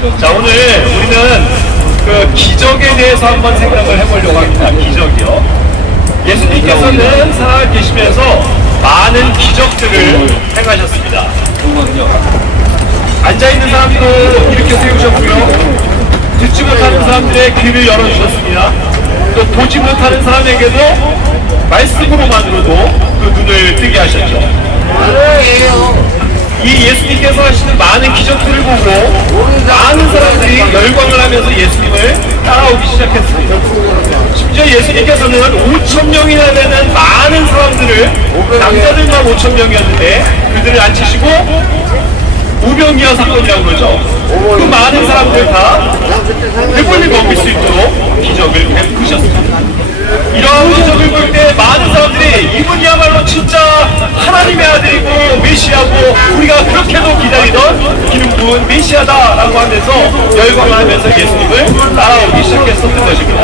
자, 오늘 우리는 그 기적에 대해서 한번 생각을 해보려고 합니다. 기적이요. 예수님께서는 살아계시면서 많은 기적들을 행하셨습니다. 앉아있는 사람도 일으켜 세우셨고요. 듣지 못하는 사람들의 귀를 열어주셨습니다. 또 보지 못하는 사람에게도 말씀으로만으로도 그 눈을 뜨게 하셨죠. 이 예수님께서 하시는 많은 기적들을 보고 많은 사람들이 열광을 하면서 예수님을 따라오기 시작했습니다. 심지어 예수님께서는 5,000명이나 되는 많은 사람들을, 남자들만 5,000명이었는데 그들을 앉히시고 우병이어 사건이라고 그러죠. 그 많은 사람들 다 배불리 먹을 수 있도록 기적을 베푸셨습니다. 이러한 기적을 볼 때 많은 사람들이 이분이야말로 진짜 하나님의 아들이고 메시아고 우리가 그렇게도 기다리던 기름부은 메시아다라고 하면서 열광을 하면서 예수님을 따라오기 시작했었던 것입니다.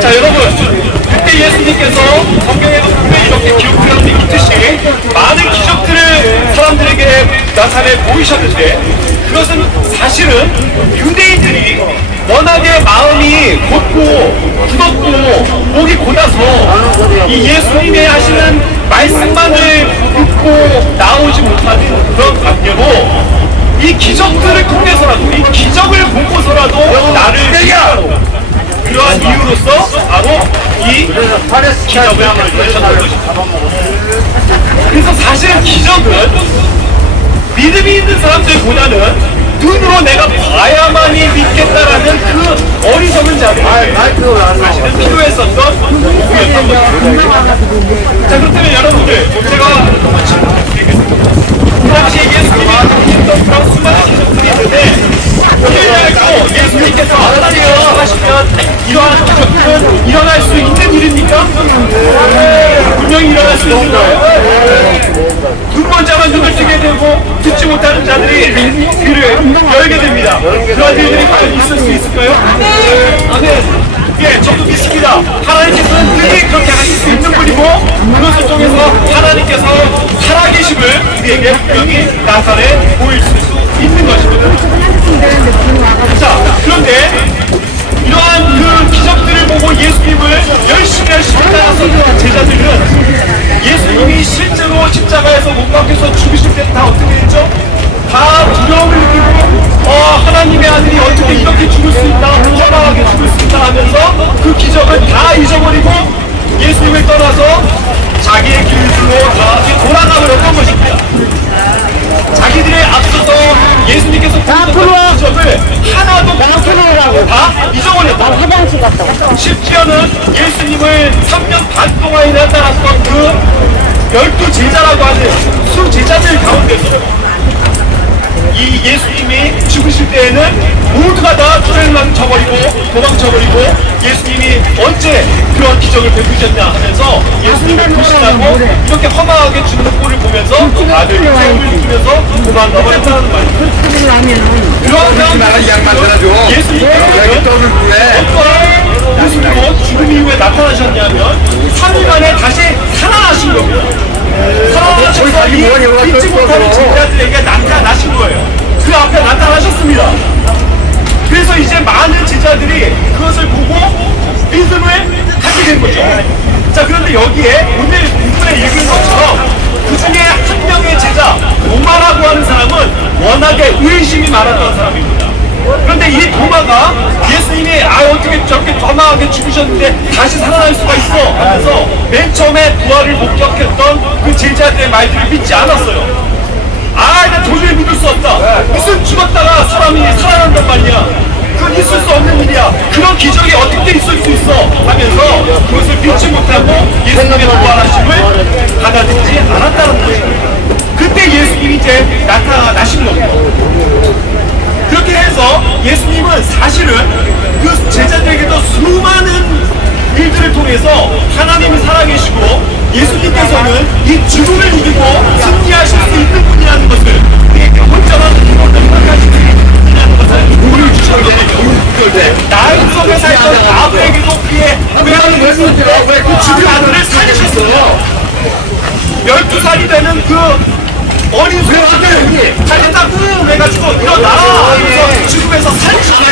자, 여러분, 그때 예수님께서 성경에도 분명히 이렇게 기록되어 있듯이 많은 기적들을 사람들에게 나타내 보이셨는데, 그것은 사실은 유대인들이 워낙에 마음이 곧고 굳었고 목이 곧아서 이 예수님의 하시는 말씀만을 듣고 나오지 못하는 그런 관계로 이 기적들을 통해서라도, 이 기적을 보고서라도 나를 신뢰하고, 그러한 이유로서 바로 이 기적을 하셨던 것입니다. 그래서 사실은 기적은 믿음이 있는 사람들보다는 눈으로 내가 봐야만이 믿겠다라는 그 어리석은 자들이 사실은 필요했었던 도구였던 것입니다. 자, 그렇다면 여러분들, 제가 한번 질문 드리겠습니다. 그 당시에 예수님이 하셨던 그런 수많은 기적들이 있는데, 오늘날도 예수님께서 하나님을 하시면 이러한 기적들은 일어날 수 있는 일입니까? 분명히 일어날 수 있는 거예요. 눈먼 자만 눈을 뜨게 되고 듣지 못하는 자들이 귀를 열게 됩니다. 그런 일들이 과연 있을 수 있을까요? 아멘. 예, 저도 믿습니다. 하나님께서는 늘 그렇게 하실 수 있는 분이고, 그것을 통해서 하나님께서 살아계심을 우리에게 분명히 나타내 보일 수 있는 것입니다. 자, 그런데 이러한 그 기적들을 보고 예수님을 열심히 따라서 제자들은 예수님이 실제로 십자가에서 못 박혀서 죽으실 때 다 어떻게 했죠? 다 두려움을 느끼고 하나님의 아들이 어떻게 이렇게 죽을 수 있나, 허망하게 죽을 수 있나 하면서 그 기적을 다 잊어버리고 예수님을 떠나서 자기의 길로 다 돌아가버렸던 것입니다. 자기들의 앞서서 예수님께서 보여줬던 기적을 하나도 못하고 다 잊어버렸다. 심지어는 예수님을 3년 반 동안이나 따랐던 그 12제자라고 하는 수제자들 가운데서 이 예수님이 죽으실 때에는 모두가 다 도망쳐버리고 예수님이 언제 그런 기적을 베푸셨냐 하면서 예수님을 보시라고 이렇게 허망하게 죽는 꼴을 보면서 다들 세움을 느끼면서 도망가버렸다는 말입니다. 그런 가운데 예수님께서는 어떤 모습으로 죽음 이후에 나타나셨냐면 3일 만에 다시 살아나신 겁니다. 살아나셔서 이 믿지 못하는 제자들에게 나타나신 거예요. 그 앞에 나타나셨습니다. 그래서 이제 많은 제자들이 그것을 보고 믿음을 하게 된 거죠. 자, 그런데 여기에 오늘 본문에 읽은 것처럼 그 중에 한 명의 제자 도마라고 하는 사람은 워낙에 의심이 많았던 사람입니다. 그런데 이 도마가 예수님이 어떻게 저렇게 허망하게 죽으셨는데 다시 살아날 수가 있어 하면서 맨 처음에 부활을 목격했던 그 제자들의 말들을 믿지 않았어요. 나 도저히 믿을 수 없다. 무슨 죽었다가 사람이 살아난단 말이야. 그건 있을 수 없는 일이야. 그런 기적이 어떻게 있을 수 있어 하면서 그것을 믿지 못하고 예수님의 부활하심을 받아들이지 않았다는 거죠. 그때 예수님이 이제 나타나신 겁니다. 그렇게 해서 예수님은 사실은 그 제자들에게도 수많은 일들을 통해서 하나님이 살아계시고 예수님께서는 이 죽음을 이기고 승리하실 수 있는 분이라는 것을 우리에게 혼자만 생각하시는 분이라는 것을 보여주셨거든요. 나의 속에 살던 아브에게도 그의 그 죽은 아들을 살리셨어요. 12살이 되는 그 어린 소년을 살렸다고 해가지고 하면서 죽음에서 살리시는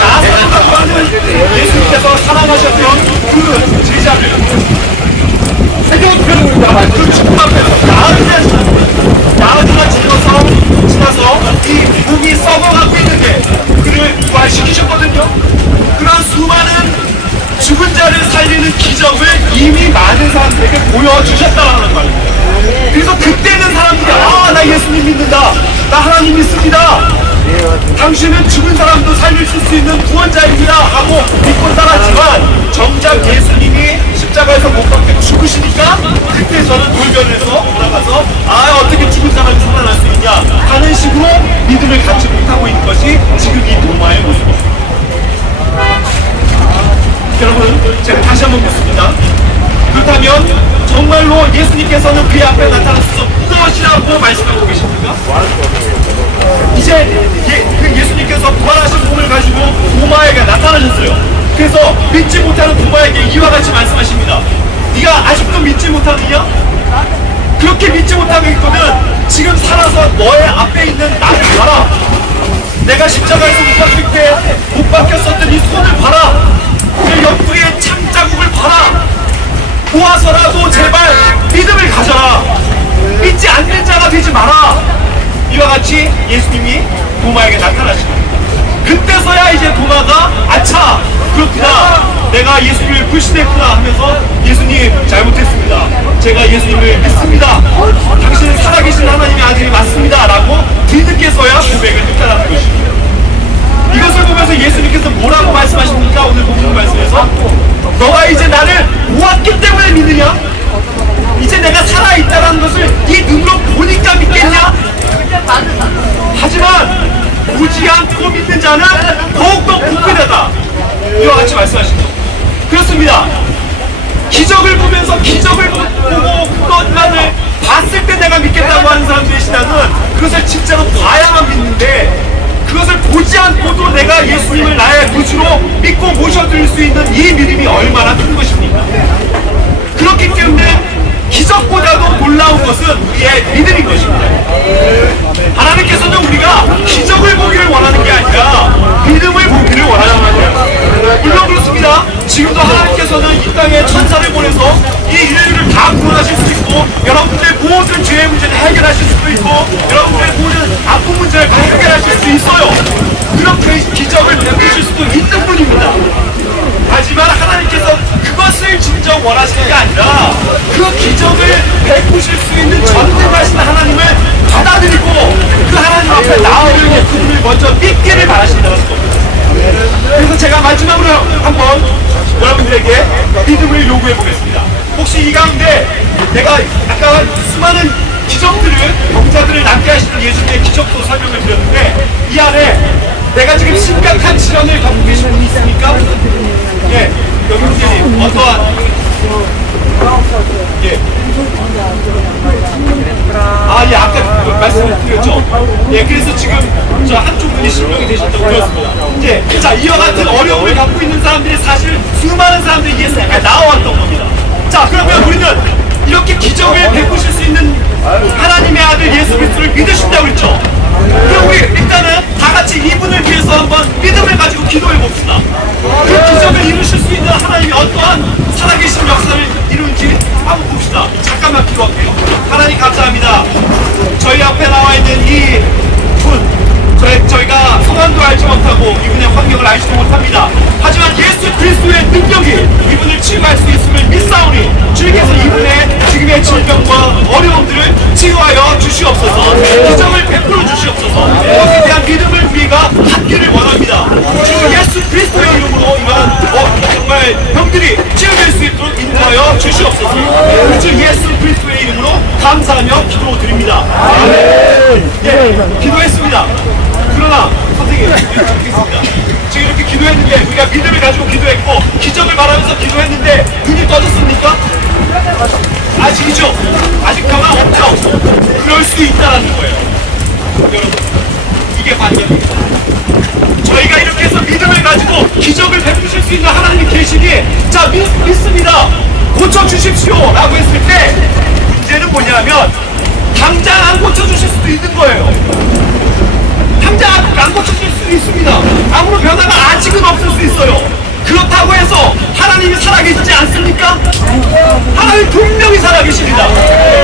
나사로라고 하는 예수님께서 사랑하셨던 그 제자를 그 죽음 앞에서 나흘이나 지나서 이 몸이 썩어가고 있는데 그를 부활시키셨거든요. 그런 수많은 죽은 자를 살리는 기적을 이미 많은 사람들에게 보여주셨다는 말입니다. 그래서 그때는 사람들이 나 예수님 믿는다, 나 하나님 믿습니다, 당신은 죽은 사람도 살리실 수 있는 구원자입니다 하고 믿고 따랐지만 정작 예수님이 십자가에서 못 박혀 죽으시니까 그때 저는 돌변해서 돌아가서 어떻게 죽은 사람이 살아날 수 있냐 하는 식으로 믿음을 갖지 못하고 있는 것이 지금 이 도마의 모습입니다. 여러분, 제가 다시 한번 묻습니다. 그렇다면 정말로 예수님께서는 그의 앞에 나타나셔서 무엇이라고 말씀하고 계십니까? 이제 그 예수님께서 부활하신 몸을 가지고 도마에게 나타나셨어요. 그래서 믿지 못하는 도마에게 이와 같이 말씀하십니다. 네가 아직도 믿지 못하느냐? 그렇게 믿지 못하고 있거든 지금 살아서 너의 앞에 있는 나를 봐라. 내가 십자가에서 못 박혔었던 이 손을 봐라. 그 옆구리에 창자국을 봐라. 보아서라도 제발 믿음을 가져라. 믿지 않는 자가 되지 마라. 이와 같이 예수님이 도마에게 나타나십니다. 그때서야 이제 도마가 아차 그렇구나, 내가 예수님을 불신했구나 하면서 예수님 잘못했습니다, 제가 예수님을 믿습니다, 당신은 살아계신 하나님의 아들이 맞습니다 라고 뒤늦게서야 고백을 했다는 것입니다. 이것을 보면서 예수님께서 뭐라고 말씀하십니까? 오늘 본문 말씀에서 너가 이제 나를 보았기 때문에 믿느냐? 이제 내가 살아있다는 것을 네 눈으로 보니까 믿겠냐? 하지만 보지 않고 믿는 자는 더욱더 복되다, 이와 같이 말씀하십니다. 그렇습니다. 기적을 보면서 기적을 보고 그것만을 봤을 때 내가 믿겠다고 하는 사람들의 신앙은 그것을 진짜로 봐야만 믿는데, 그것을 보지 않고도 내가 예수님을 나의 구주로 믿고 모셔드릴 수 있는 이 믿음이 얼마나 큰 것입니까? 그렇기 때문에 기적보다도 놀라운 것은 우리의 믿음인 것입니다. 하나님께서는 우리가 기적을 보기를 원하는 게 아니라 믿음을 보기를 원하는 거예요. 물론 그렇습니다. 지금도 하나님께서는 이 땅에 천사를 보내서 이 인류를 다 구원하실 수 있고, 여러분들의 모든 죄의 문제를 해결하실 수도 있고, 여러분들의 모든 아픈 문제를 다 해결하실 수 있어요. 그렇게 기적을 베푸실 수도 있는 분입니다. 하지만 하나님께서 그것을 진정 원하시는 게 아니라 그 기적을 베푸실 수 있는 전능하신 하나님을 받아들이고 그 하나님 앞에 나아오려고 그분을 먼저 믿기를 바라신다는 겁니다. 그래서 제가 마지막으로 한번 여러분들에게 믿음을 요구해 보겠습니다. 혹시 이 가운데 내가 아까 수많은 기적들을, 병자들을 낫게 하시는 예수님의 기적도 설명을 드렸는데, 이 안에 내가 지금 심각한 질환을 갖고 계신 분이 있습니까? 예, 여기 형제님 어떠한 아까 말씀을 드렸죠. 예, 그래서 지금 저 한쪽 분이 실명이 되셨다고 들었습니다. 예, 자, 이와 같은 어려움을 갖고 있는 사람들이 사실 수많은 사람들이 예수님께 나와왔던 겁니다. 자, 그러면 우리는 이렇게 기적을 베푸실 수 있는 하나님의 아들 예수 그리스도를 믿으신다고 그랬죠. 그럼 우리 일단은 다 같이 이분을 위해서 한번 믿음을 가지고 기도해 봅시다. 그 기적을 이루실 수 있는 하나님이 어떠한 살아계신 역사를 이루는지 한번 봅시다. 잠깐만 기도할게요. 하나님 감사합니다. 저희 앞에 나와 있는 이 분, 저희가 성함도 알지 못하고 이분의 환경을 알지도 못합니다. 하지만 예수 그리스도의 능력이 이분을 치유할 수 있음을 믿사오니 주님께서 이분의 지금의 질병과 어려움들을 치유하여 주시옵소서. 기적을 베풀어 주시옵소서. 거기에 대한 믿음을 우리가 갖기를 원합니다. 주 예수 그리스도의 이름으로 이러한 정말 병들이 치유될 수 있도록 인도하여 주시옵소서. 주 예수 그리스도의 이름으로 감사하며 기도드립니다. 예, 기도했습니다. 그러나 선생님, 이렇게 지금 이렇게 기도했는데, 우리가 믿음을 가지고 기도했고 기적을 말하면서 기도했는데 눈이 떠졌습니까? 아직이죠. 아직 가만 없죠. 그럴 수 있다라는 거예요. 여러분, 이게 관계입니다. 저희가 이렇게 해서 믿음을 가지고 기적을 베푸실 수 있는 하나님이 계시니 자, 믿습니다, 고쳐주십시오 라고 했을 때 문제는 뭐냐면 당장 안 고쳐주실 수도 있는 거예요. 당장 안 고쳐질 수도 있습니다. 아무런 변화가 아직은 없을 수 있어요. 그렇다고 해서 하나님이 살아계시지 않습니까? 하나님 분명히 살아계십니다.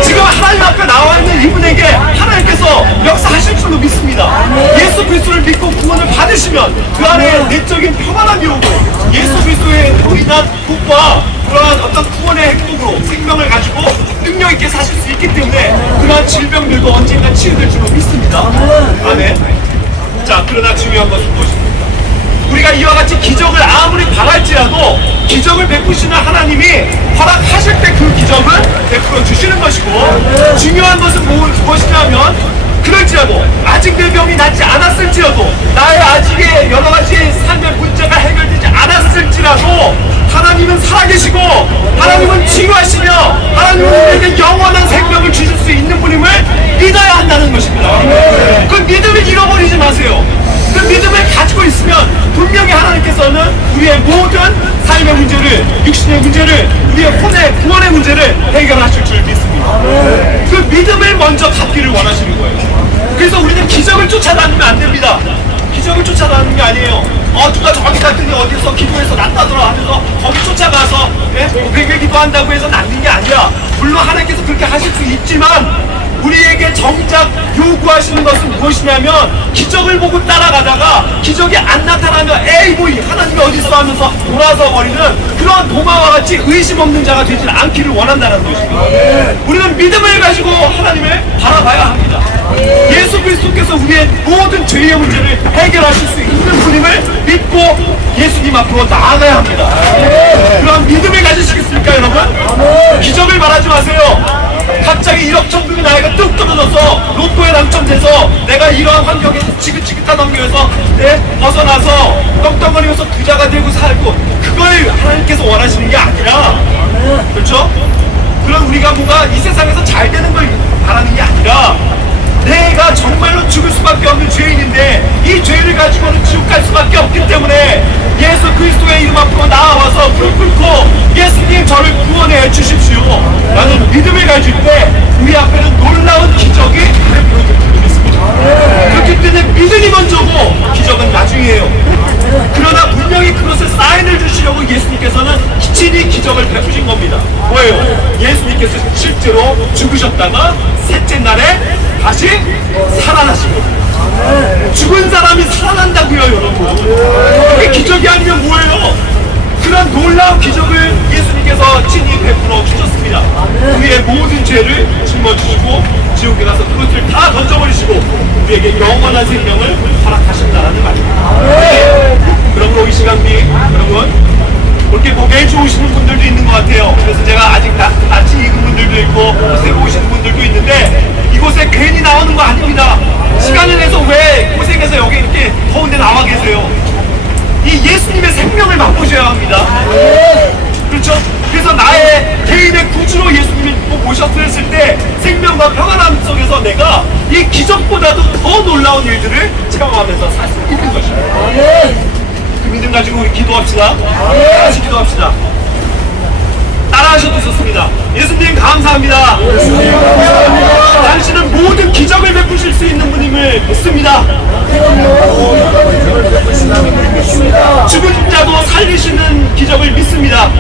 지금 하나님 앞에 나와 있는 이분에게 하나님께서 역사하실 줄로 믿습니다. 예수 그리스도를 믿고 구원을 받으시면 그 안에 내적인 평안함이 오고 예수 그리스도의 인한 복과 그러한 어떤 구원의 행복으로 생명을 가지고 능력 있게 사실 수 있기 때문에 그러한 질병들도 언젠가 치유될 줄로 믿습니다. 아멘. 자, 그러나 중요한 것은 무엇입니까? 우리가 이와 같이 기적을 아무리 바랄지라도 기적을 베푸시는 하나님이 허락하실 때 그 기적을 베풀어 주시는 것이고, 중요한 것은 무엇이냐면 그럴지라도 아직 내 병이 낫지 않았을지라도 나의 아직의 여러 가지 삶의 문제가 해결되지 않았을지라도 하나님은 살아계시고 하나님은 치유하시며 하나님은 우리에게 영원한 생명을 주실 수 있는 분임을 믿어야 한다는 것입니다. 그 믿음을 잃어버리지 마세요. 그 믿음을 가지고 있으면 분명히 하나님께서는 우리의 모든 삶의 문제를, 육신의 문제를, 우리의 혼의 구원의 문제를 해결하실 줄 믿습니다. 그 믿음을 먼저 갖기를 원하시는 거예요. 그래서 우리는 기적을 쫓아다니면 안 됩니다. 기적을 쫓아다니는 게 아니에요. 누가 저기 갔더니 어디서 기도해서 낫다더라 하면서 거기 쫓아가서 고백의 기도한다고 해서 낫는 게 아니라, 물론 하나님께서 그렇게 하실 수 있지만 우리에게 정작 요구하시는 것은 무엇이냐면 기적을 보고 따라가다가 기적이 안 나타나면 에이 뭐 하나님이 어딨어 하면서 돌아서 버리는 그런 도마와 같이 의심 없는 자가 되지 않기를 원한다는 것입니다. 우리는 믿음을 가지고 하나님을 바라봐야 합니다. 예수 그리스도께서 우리의 모든 죄의 문제를 해결하실 수 있는 분임을 믿고 예수님 앞으로 나아가야 합니다. 그런 믿음을 가지시겠습니까, 여러분? 기적을 말하지 마세요. 갑자기 1억 천금이 나이가 뚝 떨어져서 로또에 당첨돼서 내가 이러한 환경에서 지긋지긋한 환경에서 벗어나서 떵떵거리면서 부자가 되고 살고, 그걸 하나님께서 원하시는 게 아니라, 그렇죠? 그런 우리가 뭔가 이 세상에서 잘 되는 걸 바라는 게 아니라, 내가 정말로 죽을 수밖에 없는 죄인인데 이 죄를 가지고는 지옥 갈 수밖에 없기 때문에 예수 그리스도의 이름 앞으로 나와서 무릎 꿇고 예수님 저를 구원해 주십시오 라는 믿음을 가질 때 우리 앞에는 놀라운 기적이 베풀어질 있습니다. 그렇기 때문에 믿음이 먼저고 기적은 나중이에요. 그러나 분명히 그것을 사인을 주시려고 예수님께서는 친히 기적을 베푸신 겁니다. 뭐예요? 예수님께서 실제로 죽으셨다가 셋째 날에 다시 살아나신 겁니다. 죽은 사람이 살아난다고요, 여러분. 그게 기적이 아니면 뭐예요? 그런 놀라운 기적을 예수님께서 친히 베풀어 주셨습니다. 우리의 모든 죄를 짊어지시고 지옥에 가서 그것을 다 던져버리시고 우리에게 영원한 생명을 허락하신다는 말입니다. 그러므로 이 시간이 여러분 그렇게 목에 좋으시는 분들도 있는 것 같아요. 그래서 제가 아직 낯이 익은 분들도 있고 새로 오시는 분들도 있는데 이곳에 괜히 나오는 거 아닙니다. 시간을 내서 왜 고생해서 여기 이렇게 더운데 나와 계세요? 이 예수님의 생명을 맛보셔야 합니다. 그렇죠? 그래서 나의 개인의 구주로 예수님을 모셨을 때 생명과 평안함 속에서 내가 이 기적보다도 더 놀라운 일들을 체험하면서 살 수 있는 것입니다. 그 믿음 가지고 우리 기도합시다. 다시 기도합시다. 따라하셔도 좋습니다. 예수님 감사합니다. 당신은 모든 기적을 베푸실 수 있는 분임을 믿습니다. 죽은 자도 살리시는 기적을 믿습니다.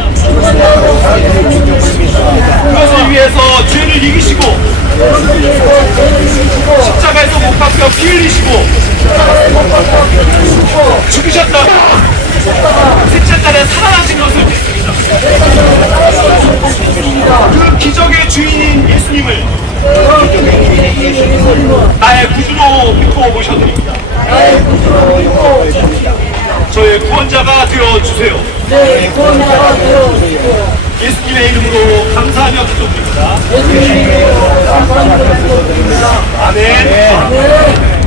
그것을 위해서 죄를 이기시고 십자가에서 못 박혀 피 흘리시고 죽으셨다 셋째 날에 살아나신 것을 믿습니다. 그 기적의 주인인 예수님을 나의 구주로 믿고 모셔드립니다. 저의 구원자가 되어주세요. 예수님의 이름으로 감사하며 기도드립니다. 아멘.